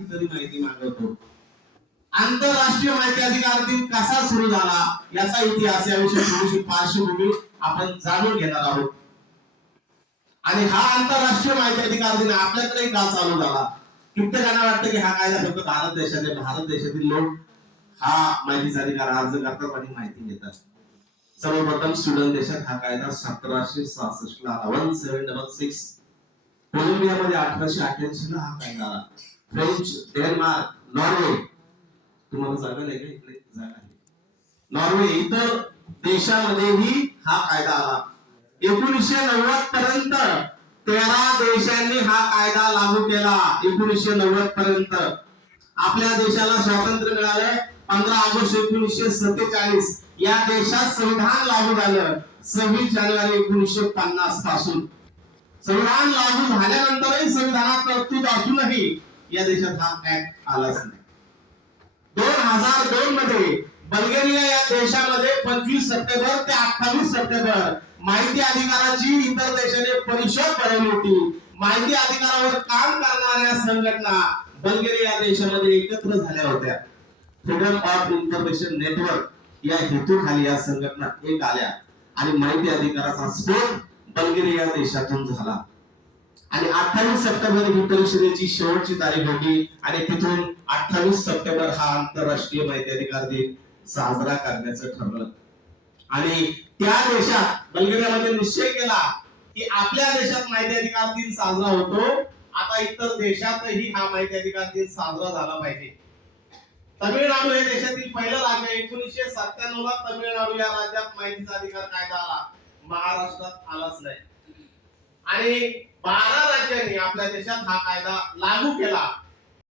कितीतरी माहिती मागवतो. आंतरराष्ट्रीय माहिती अधिकार दिन कसा सुरू झाला याचा इतिहास, याविषयी थोडीशी पार्श्वभूमी आपण जाणून घेणार आहोत. आणि हा आंतरराष्ट्रीय माहिती अधिकार दिन आपल्याकडे का चालू झाला? कित्येकांना वाटतं की हा कायदा फक्त भारत देशातील लोक हा माहितीचा अधिकार अर्ज करतात आणि माहिती घेतात. सर्वप्रथम स्वीडन देशात हा कायदा 1766 ला आला. 1766. कोलंबियामध्ये 1888 ला हा कायदा आला. फ्रेंच, डेन्मार्क, नॉर्वे, तुम्हाला जागा नाही का इकडे? जागा आहे. नॉर्वे इतर देशांमध्येही हा कायदा आला. 1990 पर्यंत 13 देशांनी हा कायदा लागू केला. 1990 पर्यंत आपल्या देशाला स्वातंत्र्य मिळाले 15 ऑगस्ट 1947. या देशात संविधान लागू झालं 26 जानेवारी 1950 पासून. संविधान लागू झाल्यानंतरही संविधानात तरतूद असूनही या देशात हा ऍक्ट आलाच नाही. 2002 मध्ये बल्गेरिया या देशामध्ये 25 सप्टेंबर ते 28 सप्टेंबर माहिती अधिकाराची इतर देशाने परिषद भरवली होती. माहिती अधिकारावर काम करणाऱ्या संघटना बल्गेरिया देशामध्ये एकत्र झाल्या होत्या. फ्रीडम ऑफ इन्फॉर्मेशन नेटवर्क या हेतूखाली या संघटना एक आल्या आणि माहिती अधिकाराचा स्फोट बल्गेरिया देशातून झाला. आणि 28 सप्टेंबर ही परिषदेची शेवटची तारीख होती आणि तिथून 28 सप्टेंबर हा आंतरराष्ट्रीय माहिती अधिकार दिन साजरा करण्याचं ठरलं. आणि त्या देशात बल्गेरियामध्ये निश्चय केला की आपल्या देशात माहिती अधिकार दिन साजरा होतो, आता इतर देशातही हा माहिती अधिकार दिन साजरा झाला पाहिजे. तमिळनाडू हे देशातील पहिलं राज्य. 1997 ला तमिळनाडू या राज्यात माहितीचा अधिकार कायदा आला. महाराष्ट्रात आलाच नाही. आणि 12 राज्यांनी आपल्या देशात हा कायदा लागू केला.